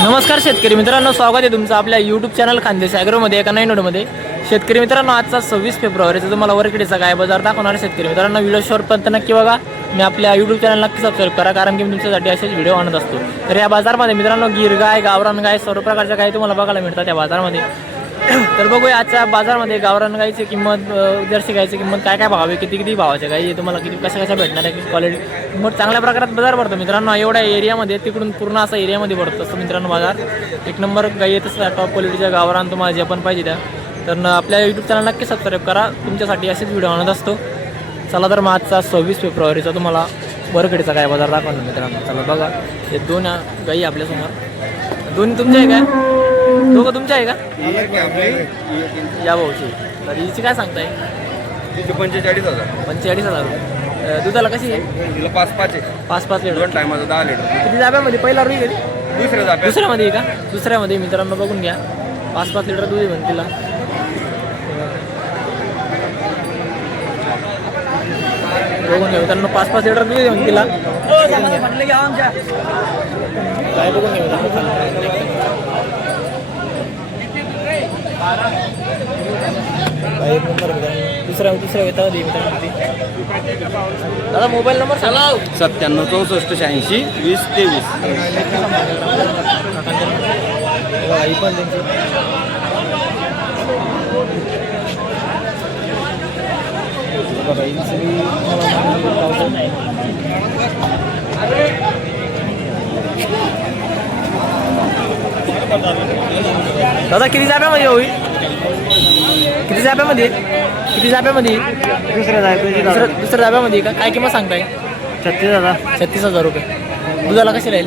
नमस्कार शेतकरी मित्रांनो, स्वागत आहे तुमचं आपल्या यूट्यूब चॅनल खानदेश ॲग्रोमध्ये एका नवीन व्हिडिओमध्ये. शेतकरी मित्रांनो, आजचा 26 फेब्रुवारीचा तुम्हाला वरखेडीचा गाय बाजार दाखवणार. शेतकरी मित्रांनो, व्हिडिओ शॉर्टपर्यंत नक्की बघा. मी आपल्या यूट्यूब चॅनल नक्की सबस्क्राईब करा, कारण की मी तुमच्यासाठी असेच व्हिडिओ आणत असतो. तर या बाजारमध्ये मित्रांनो गिर गाय, गावरान गाय सर्व प्रकारच्या गाय तुम्हाला बघायला मिळतात त्या बाजारमध्ये. तर बघूया आजच्या बाजारमध्ये गावरान गायची किंमत, जर्सी गायची किंमत काय काय भाव आहे, किती भावाच्या गाई तुम्हाला किती कशा भेटणार आहे, क्वालिटी किंमत चांगल्या प्रकारात बाजार भरतो मित्रांनो. एवढ्या एरियामध्ये तिकडून पूर्ण असा एरियामध्ये भरतो असतो मित्रांनो बाजार. एक नंबर गाई येत असतात, टॉप क्वालिटीच्या गावरान तुम्हाला जे पण पाहिजे त्या. तर आपल्या यूट्यूब चॅनल नक्की सबस्क्राईब करा, तुमच्यासाठी असेच व्हिडिओ आणत असतो. चला तर मग आजचा 26 फेब्रुवारीचा तुम्हाला वरखेडीचा गाय बाजार दाखवणार मित्रांनो. चला बघा, हे दोन गाई आपल्यासमोर. दोन्ही तुमच्या आहे का? दोघं तुमच्या आहे का? या भाऊची. तर हिची काय सांगताय? 45,000. 45,000 रुपये. दुधाला कशी आहे? तिला 5-5 आहे. 5-5 लिटर. 2 टायमाचा 10 लिटर. किती जाब्यामध्ये? पहिला रुई गेली दुसऱ्या जाप्यात. दुसऱ्यामध्ये आहे का? दुसऱ्यामध्ये मित्रांनो बघून घ्या. 5-5 लिटर दूध आहे म्हणते तिला. बघून घ्या मित्रांनो, 5-5 लिटर दूध आहे म्हणते तिला. काय बघून घ्या मित्रांनो. एक नंबर दुसऱ्या येतात दादा. मोबाईल नंबर सांगा. 97 64 86 20 23. आई पण त्यांची दादा किती जाब्यामध्ये होईल? किती जाब्यामध्ये? दुसऱ्या जाब्यामध्ये का? काय किंमत सांगताय? 36,000 रुपये. दुधाला कशी राहील?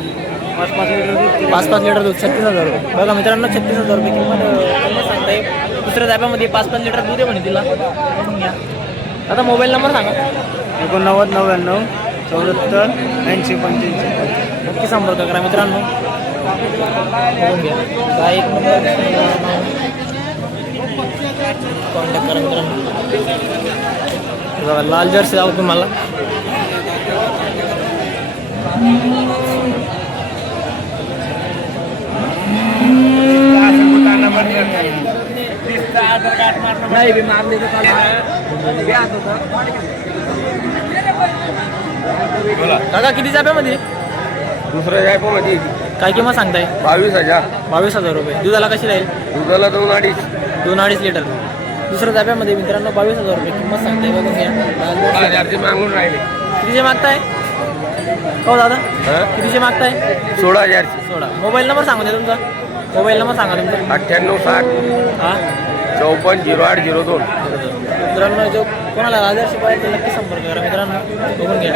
5-5 लिटर दूध. 36,000 रुपये. बघा मित्रांनो, 36,000 रुपये किंमत सांगताय. दुसऱ्या जाब्यामध्ये 5-5 लिटर दूध आहे म्हणे तिला. आता मोबाईल नंबर सांगा. 89 99 74 80 85. नक्की संपर्क करा मित्रांनो. बघून घ्या काय एक नंबर. कॉन्टॅक्ट करा मित्रांनो. बघा लाल जर्सी जाऊ तुम्हाला. नाही बी मारले काका किती जाब्यामध्ये? दुसऱ्या जाप्यामध्ये काय किंमत सांगताय? 22,000. 22,000 रुपये. दुधाला कशी राहील? दुधाला 2-2.5. 2-2.5 लिटर. दुसऱ्या जाब्यामध्ये मित्रांनो 22,000 रुपये किंमत सांगताय. बघून घ्या. 10,000 मागून राहिले. कितीचे मागताय? हो दादा, कितीचे मागताय? 16,000. सोडा. मोबाईल नंबर सांगू द्या तुमचा. मोबाईल नंबर सांगा तुमचा. 98 60 हां 54 08 02. मित्रांनो, जो कोणाला आदर्श पाहिजे ते नक्की संपर्क करा मित्रांनो. बघून घ्या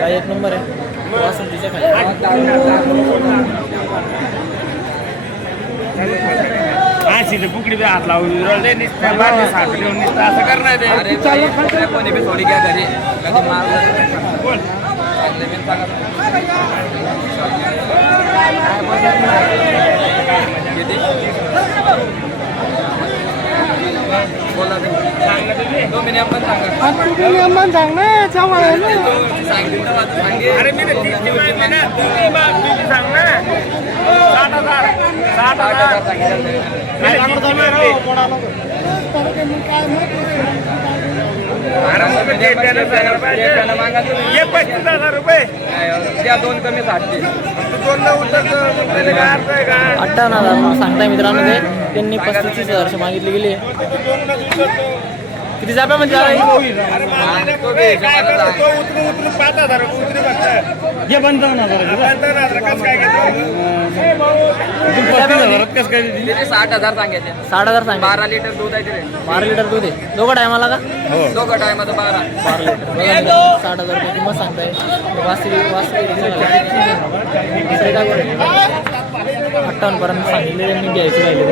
काय एक नंबर आहे. वासंतीच्या खाली पुकडी हात लावून असं करणार कोणी बी थोडी घ्या घरी. अरे मी 35,000 रुपये त्या 2 कमी 60. 58,000 सांगताय मित्रांनो. ते त्यांनी 35,000 मागितली गेली. किती जाब्यामध्ये? हे 55,000 कसं काय? 60,000 सांगितले. 60,000 सांग. 12 लिटर दूध आहे तिथे. 12 लिटर दूध आहे दोघं टायमाला का? दोघं टायमाचं 12. 12 लिटर. 60,000 रुपये किंमत सांगताय. वासरी 58 पर्यंत सांगितले त्यांनी घ्यायची राहिले.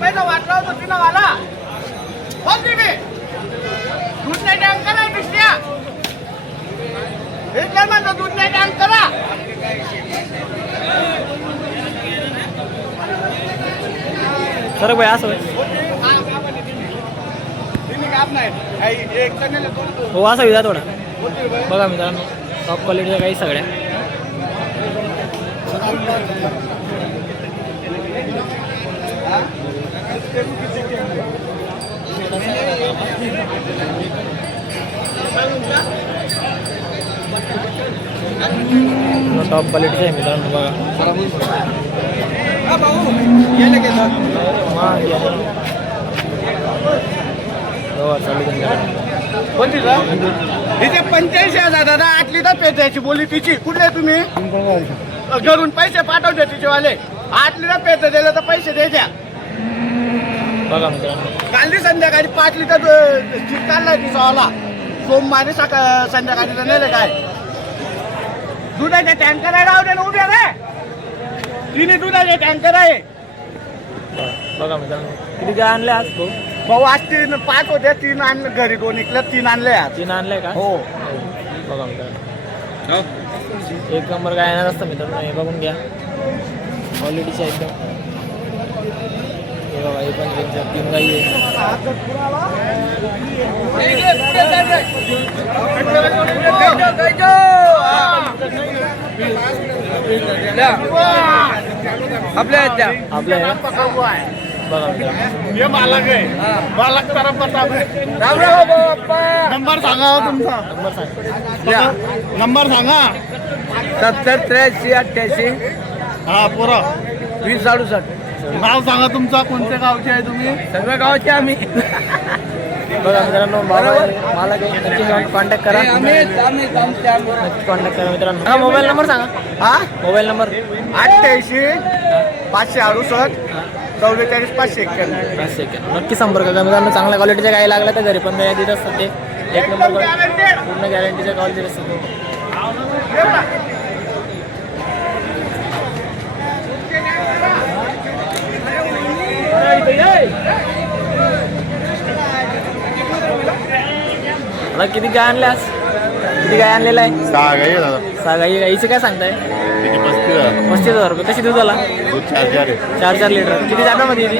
पैसा वाटला होता तिनं वाला. दूध नाही टँक करा पिशव्या. एक म्हणतो दूध नाही टँक करा. सर भाई असं होय. हो असा विधा थोडा बघा मित्रांनो टॉप क्वालिटीच्या काही सगळ्या टॉप क्वालिटीचे आहे मित्रांनो बघा इथे 85,000 दादा 8 लिटर पेट्याची बोली तिची कुठे तुम्ही घरून पैसे पाठवते तिचेवाले 8 लिटर पेट दिले तर पैसे द्यायच्या बघा मित्रांनो काल संध्याकाळी 5 लिटर काढलाय तिचावाला सोमवारी संध्याकाळी नेले काय दुधाचे टँकर आहे राहू दे ना उद्या रे तिने दुधाचे टँकर आहे बघा मित्रांनो किती काय आणले आज भाऊ भाऊ आज 5 होते 3 आणले घरी 2 निघले 3 आणले आज 3 आणले का हो बघा मित्रांनो एक नंबर काय येणार असतं मित्रांनो हे बघून घ्या क्वालिटीचे एकदम हे बघा हे पण त्यांच्या 3 गाई आहे आपल्या आहेत त्या आपल्या आहे का? बघा मित्रांनो हे मालक आहे मालक तर प्रताप आहे राम राम बाप्पा नंबर सांगा हो तुमचा नंबर सांग नंबर सांगा 70 83 88 हा पुरा 20 67 नाव सांगा तुमचा कोणत्या गावचे आहे तुम्ही सगळ्या गावचे आम्ही बघा मित्रांनो बाबा मला काही नक्की कॉन्टॅक्ट करा आम्ही नक्की कॉन्टॅक्ट करा मित्रांनो हा मोबाईल नंबर सांगा हा मोबाईल नंबर 88 568 44 591 बस एक आहे. नक्की संपर्क करा मित्रांनो चांगल्या क्वालिटीच्या गाई लागल्या तर घरी पण गाय देत असतात ते एक नंबर पूर्ण गॅरंटीच्या क्वालिटी असतात आता किती गाय आणल्यास किती गाय आणलेला आहे 6 गाई आहे दादा 6 गाई गाईचं काय सांगताय किती 35,000 35,000 रुपये कशी दुधाला दूध 4 आहे 4 लिटर किती जाब्यामध्ये येते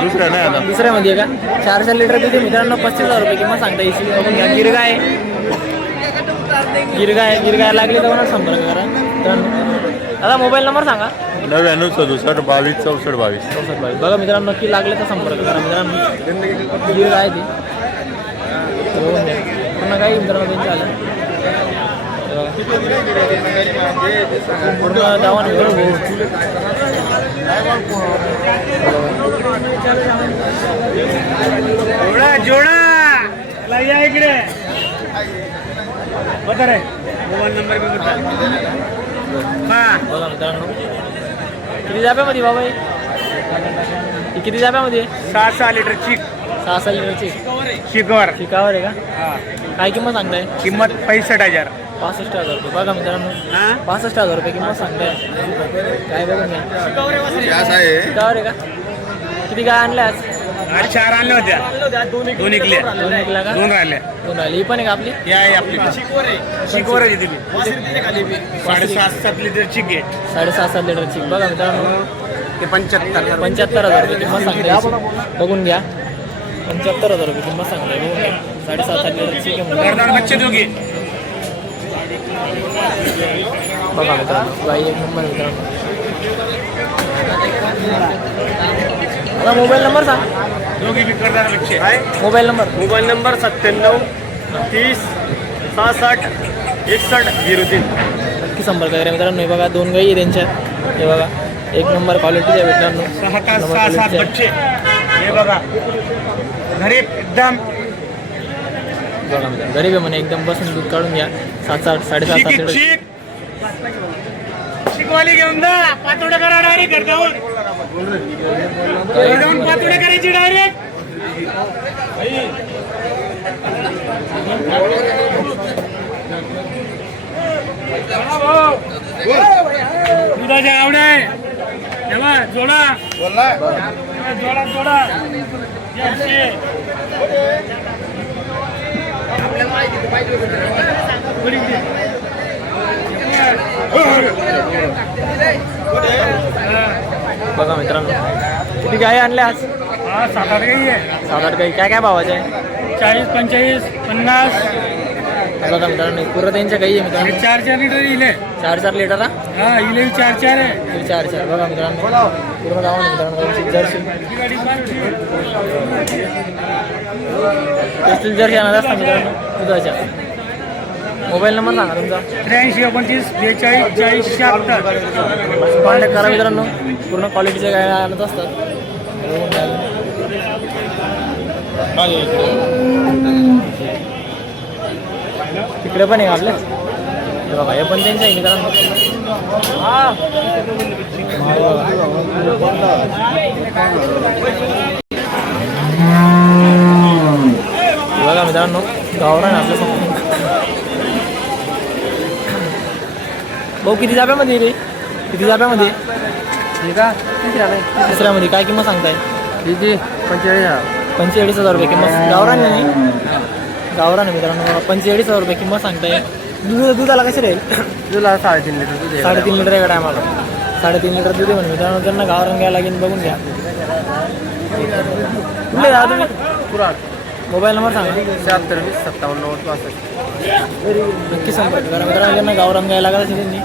दुसरं नाही आता दुसऱ्यामध्ये आहे का 4 लिटर देते मित्रांनो 35,000 रुपये किंमत सांगता येईल बघून घ्या गिरगाय गिरगाय लागली तर कोणाला संपर्क करा मित्रांनो दादा मोबाईल नंबर सांगा 99 67 22 64 22 बघा मित्रांनो नक्की लागले तर संपर्क करा मित्रांनो गिरगाय ती बघून घ्या पुन्हा काही मित्रांनो त्यांच्या आलं पूर्ण दावा जोडा या इकडे बदर आहे मोबाईल नंबर बघा मित्रांनो किती जाब्यामध्ये बाबा ही किती जाब्यामध्ये 6 लिटर चीक 6 लिटरची चिकवर शिकावर आहे का काय किंमत सांगताय किंमत 65,000 65,000 रुपये बघा मित्रांनो 65,000 रुपये किंमत सांगताय काय बघून घ्या शिकावर आहे का किती गाय आणल्या आज 4 आणल्या होत्या दोन इकल्या दोन निघला का 2 राहिल्या 2 राहिली ही पण आहे का आपली या आहे आपली चिकवर आहे तिथे 7.5 लिटर चिक आहे 7.5 लिटरची बघा मित्रांनो ते 75 75,000 रुपये किंमत सांगताय बघून घ्या 75,000 रुपये किंमत सांगताय बघून घ्या 7.5 लिटरची किंमत बच्चे दोघे बघा मित्रांनो गाई एक नंबर मित्रांनो आता मोबाईल नंबर सांग दोघे बी करणार बच्चे मोबाईल नंबर 97 30 66 61 03 नक्की संपर्क करा मित्रांनो हे बघा 2 गाई आहे त्यांच्या हे बघा एक नंबर क्वालिटीचे मित्रांनो 6 बच्चे हे बघा घरी एकदम बघा मित्रांनो गरीब आहे म्हणे एकदम बसून दूध काढून घ्या 7.5 लिटर शिकवाली घेऊन जा पातोड्या करा डायरेक्ट घर जाऊन पातोड्या करायची डायरेक्ट दुधाच्या आवड्या आहे तेव्हा जोडा जोडा जोडा बघा मित्रांनो किती गाय आणल्या आज? हा 7-8 गाई आहे. 7-8 गाई. काय काय भावाचे आहे? 40, 45, 50. बघा मित्रांनो पुरं त्यांच्या गाई आहे मित्रांनो. 4-4 लिटर इले. 4-4 लिटर हा? हा इले 4-4 आहे. 4-4 बघा मित्रांनो पूर्ण गाव आहे मित्रांनो त्यांची जर्सी. पेस्टल जर्सी आणत असता मित्रांनो दुधाच्या. मोबाईल नंबर सांगा तुमचा. 83, 29, 42, 40, 76. कॉन्टॅक्ट करा मित्रांनो. पूर्ण क्वालिटीच्या गाय आणत असतात. तिकडे पण आहे आपल्या. हे बघा हे पण त्यांचं आहे मित्रांनो. बघा मित्रांनो गावरान आपल्या समोर. भाऊ किती जाब्यामध्ये रे? किती जाब्यामध्ये? तिसऱ्यामध्ये. काय किंमत सांगताय? 45,000 रुपये किंमत. गावरान नाही गावरान आहे मित्रांनो. 45,000 रुपये किंमत सांगताय. दुधाला कशी राहील? तुला 3.5 लिटर दूध 3.5 लिटर आहे टायमाला. 3.5 लिटर दूध आहे म्हणे मित्रांनो. त्यांना गावरान घ्यायला लागेल बघून घ्या. कुठले जा तुम्ही? मोबाईल नंबर सांगा. 76 20 57 62. नक्की संपर्क करा मित्रांनो. त्यांना गावरान घ्यायला लागला असेल त्यांनी.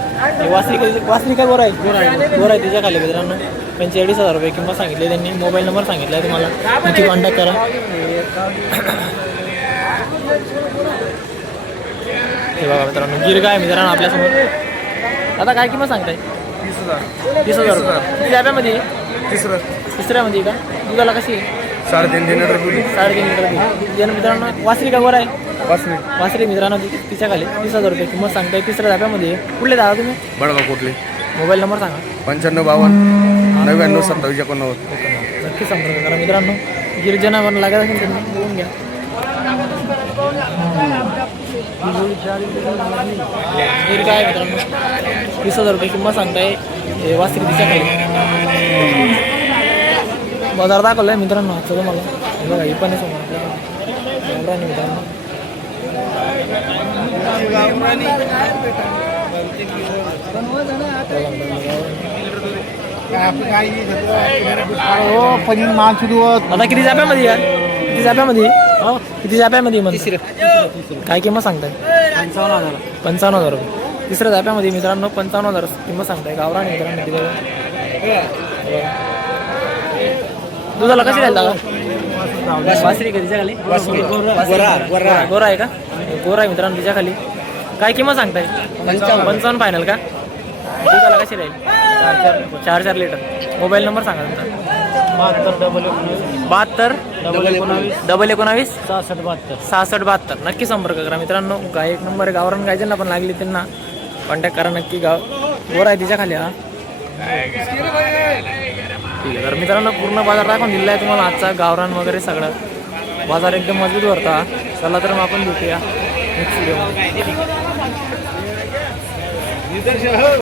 वासरी काय गोरा आहे? गोरा आहे तिच्या खाली मित्रांनो. 45,000 रुपये किंमत सांगितली त्यांनी. मोबाईल नंबर सांगितला आहे तुम्हाला. नक्की कॉन्टॅक्ट करा. हे बघा मित्रांनो गिरगा आहे मित्रांनो आपल्यासमोर. आता काय किंमत सांगताय? 30,000 रुपये. किती जाब्यामध्ये? तिसऱ्यामध्ये का? दुधाला कशी आहे? 3.5 लिटर दूध 3.5 लिटर दूध. ज्यानं मित्रांनो वासरी का गोरा आहे? वासरी मित्रांनो तिच्या खाली 30,000 रुपये किंमत सांगताय. तिसऱ्या जाब्यामध्ये. कुठले दादा तुम्ही? बडगाव कुठले? मोबाईल नंबर सांगा. 95 52 99 27 89. नक्की संपर्क करा मित्रांनो. गिरजना पण लागत असेल तुम्ही बघून घ्या. गिर काय मित्रांनो 30,000 रुपये किंमत सांगताय. हे वासरी तिच्या खाली. बाजार दाखवलाय मित्रांनो आजचं तुम्हाला. हे बघा ही पण आहे समोर आपल्याला. मित्रांनो आता किती जाब्यामध्ये यार? किती जाब्यामध्ये? किती जाब्यामध्ये मग? काय किंमत सांगताय? 55,000 रुपये. तिसऱ्या जाब्यामध्ये मित्रांनो 55,000 किंमत सांगताय. गावरान मित्रांनो. दुधाला कशी राहील दादा? वासरी का तिच्या खाली? गोरा आहे का? गोरा आहे मित्रांनो तिच्या खाली. काय किंमत सांगताय? 55 फायनल का? दुधाला कशी राहील? 4-4 लिटर. मोबाईल नंबर सांगा तुमचा. 72 19 66 नक्की संपर्क करा मित्रांनो. गाय एक नंबर गावरान गाय ज्यांना पण लागली त्यांना कॉन्टॅक्ट करा नक्की. गोरा आहे तिच्या खाली. हा ठीक आहे. तर मित्रांनो पूर्ण बाजार दाखवून दिलेला आहे तुम्हाला आजचा. गावरान वगैरे सगळं बाजार एकदम मजबूत भरता. चला तर मग आपण भेटूया नेक्स्ट व्हिडिओ.